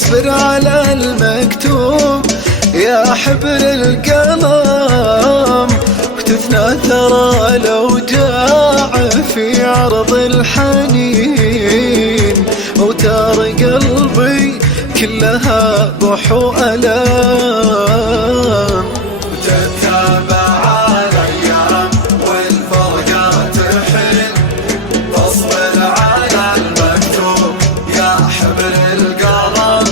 فاصبر على المكتوب يا حبر القلم، وتثنى ترى الأوجاع في عرض الحنين، أوتار قلبي كلها بح وألام، وتتابع الأيام والفرقة تحن، فاصبر على المكتوب يا حبر القلم،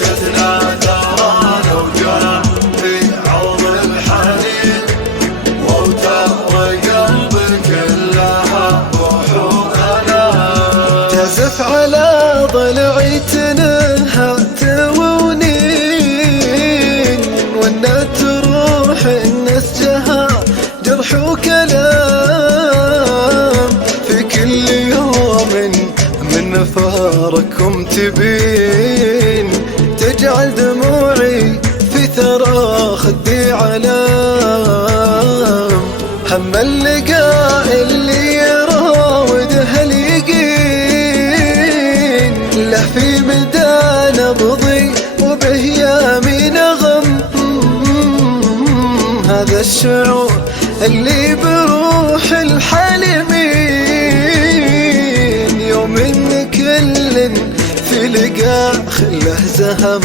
تثنى ترى الأوجاع في عرض الحنين، وأوتار قلبي كلها بح وألام، تزف على ضلعي تنهات ونين، وإنها تروح النسجها جرح وكلام، في كل يوم من فارقكم تبين، تجعل دموعي في ثرى خدي علام، هم اللقاء اللي يراوده اليقين، له في مدى نبضي وبه يامي نغم، هذا الشعور اللي بروح الحالمين، يوم إن كل في لقاء خله زهم،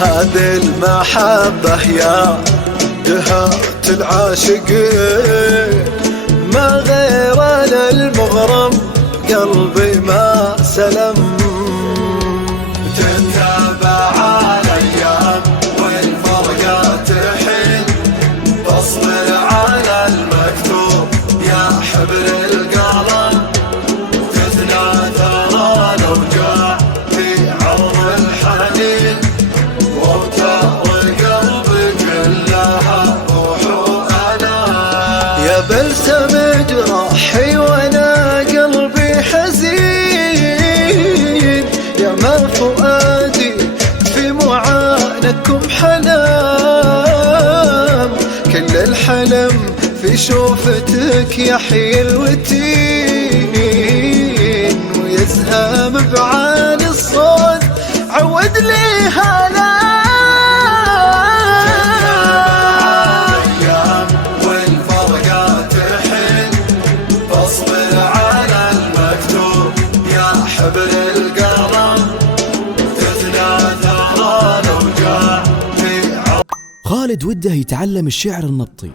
هذه المحبة يا دهات العاشقين، ما غير أنا المغرم قلبي ما سلم، تتابع الأيام والفرقة تحن، فاصبر على المكتوب يا حبر القلم، تثنى ترى الأوجاع في عرض الحنين، وأوتار قلبي كلها روح وألام، يا بلسم جراحي وانا قلبي حزين، يا ما فؤادي في معانكم حلام، كل الحلم في شوفتك يحيي الوتين، ويزهم بعالي الصوت عود لي هلا، حبر القلم، تثنى ثرى الأوجاع في خالد وده يتعلم الشعر النبطي،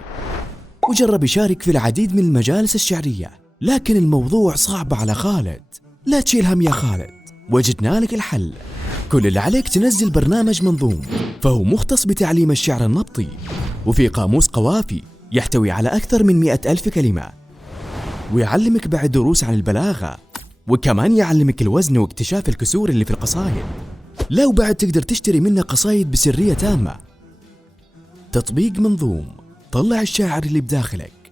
وجرب يشارك في العديد من المجالس الشعرية، لكن الموضوع صعب على خالد. لا تشيل هم يا خالد، وجدنا لك الحل. كل اللي عليك تنزل برنامج منظوم، فهو مختص بتعليم الشعر النبطي، وفي قاموس قوافي يحتوي على أكثر من 100,000 كلمة، ويعلمك بعد دروس عن البلاغة، وكمان يعلمك الوزن واكتشاف الكسور اللي في القصايد. لو بعد تقدر تشتري منه قصايد بسرية تامة. تطبيق منظوم، طلع الشاعر اللي بداخلك.